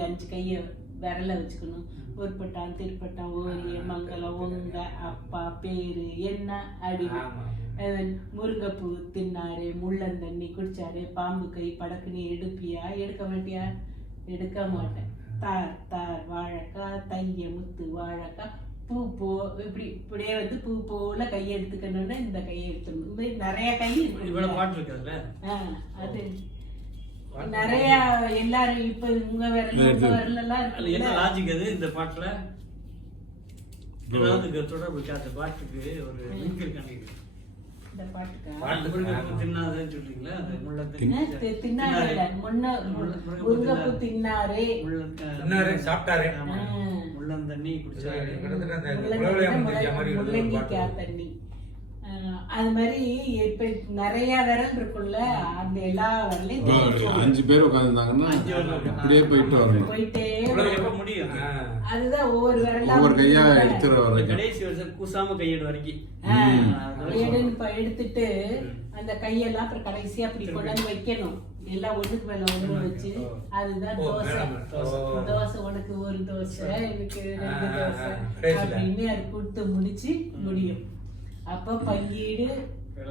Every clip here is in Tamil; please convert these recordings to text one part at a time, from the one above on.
அஞ்சு கையை விரல வச்சுக்கணும். ஒருப்பட்டான் திருப்பட்டான் ஓரிய மங்களம் உங்க அப்பா பேரு என்ன. அஹ் முருங்கைப்பூ தின்னாரு முள்ளந்தண்ணி குடிச்சாரு பாம்பு கை படக்குன்னு எடுப்பியா? எடுக்க மாட்டியா? எடுக்க மாட்டேன். தார் தார் வாழைக்காய் தைய முத்து வாழைக்காய் பூ போ இப்படி இப்படியே வந்து பூ போல கையை எடுத்துக்கணும்னா இந்த கையை எடுத்துக்கணும். நிறைய கை இருக்கு அது நிறைய எல்லாரும் இப்ப உங்க விரல் உங்க விரல் எல்லாம் அதுல என்ன? லாஜிக் அது? இந்த பாட்டுல ஏதாவது தொடர்பு இருக்கா? அந்த பாட்டுக்கு ஒரு லிங்க் இருக்கானு இந்த பாட்டுக்கா? பாட்டு முருங்கை தின்னாதுன்னு சொல்றீங்களா? அந்த முள்ளத்தண்ணி என்ன தி- தின்னாரு இல்ல, முன்ன முருங்கை பூ முருங்கைப்பூ தின்னாரு. தின்னாரு, சாப்பிட்டாரு. முள்ளந்தண்ணி குடிச்சாரு. கிட்டத்தட்ட அந்த முள்ளங்கி. தண்ணி அது மாதிரி இப்ப நிறைய விரல் இருக்குல்ல அந்த எல்லா விரலையும் அஞ்சு பேர் உட்காந்துருந்தாங்கன்னா. அப்படியே போயிட்டு வரணும். போயிட்டே. முடியும். அதுதான் ஒவ்வொரு விரலா ஒவ்வொரு கையா. எடுத்துற வரைக்கும் கடைசி வருஷம் கூசாம கையெடு வரைக்கும். எடுன்னு இப்ப எடுத்துட்டு அந்த கையெல்லாம் அப்புறம் கடைசியா அப்படி கொண்டாந்து வைக்கணும். எல்லாம் ஒண்ணுக்கு மேல ஒண்ணு வச்சு அதுதான் தோசை. தோசை. உனக்கு ஒரு தோசை எனக்கு ரெண்டு தோசை. அப்படின்னு அது கொடுத்து முடிச்சு முடியும். அப்ப பங்கீடு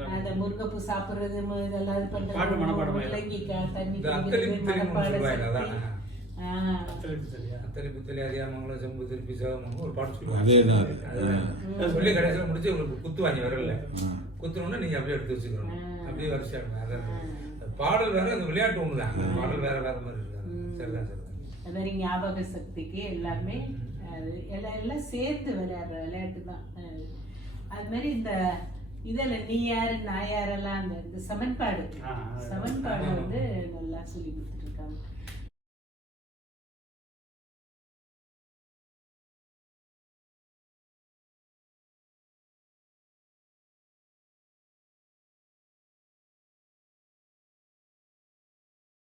அந்த முருங்கைப்பூ சாப்பிடுறது இதெல்லாம் இது பண்றது. முள்ளங்கிக்காய் தண்ணி சொல்லி கடைசியில் முடிச்சு உங்களுக்கு குத்து வாங்கி வரல. குத்துனோடனே நீங்க அப்படியே எடுத்து வச்சுக்கணும். அப்படியே வரிசையா இருக்கும். அதான். அந்த பாடல் வேற அந்த விளையாட்டு அந்த பாடல் வேற வேற மாதிரி இருக்காது ம். சரிதான் சரிதான். அது மாதிரி ஞாபக சக்திக்கு எல்லாம் எல்லாம் சேர்த்து விளையாடுற விளையாட்டு தான். அது. மாதிரி இந்த இதில் நீ யாரு நான் யாரெல்லாம் அந்த இந்த சமன்பாடு சமன்பாடு வந்து நல்லா சொல்லி கொடுத்துட்டு இருக்காங்க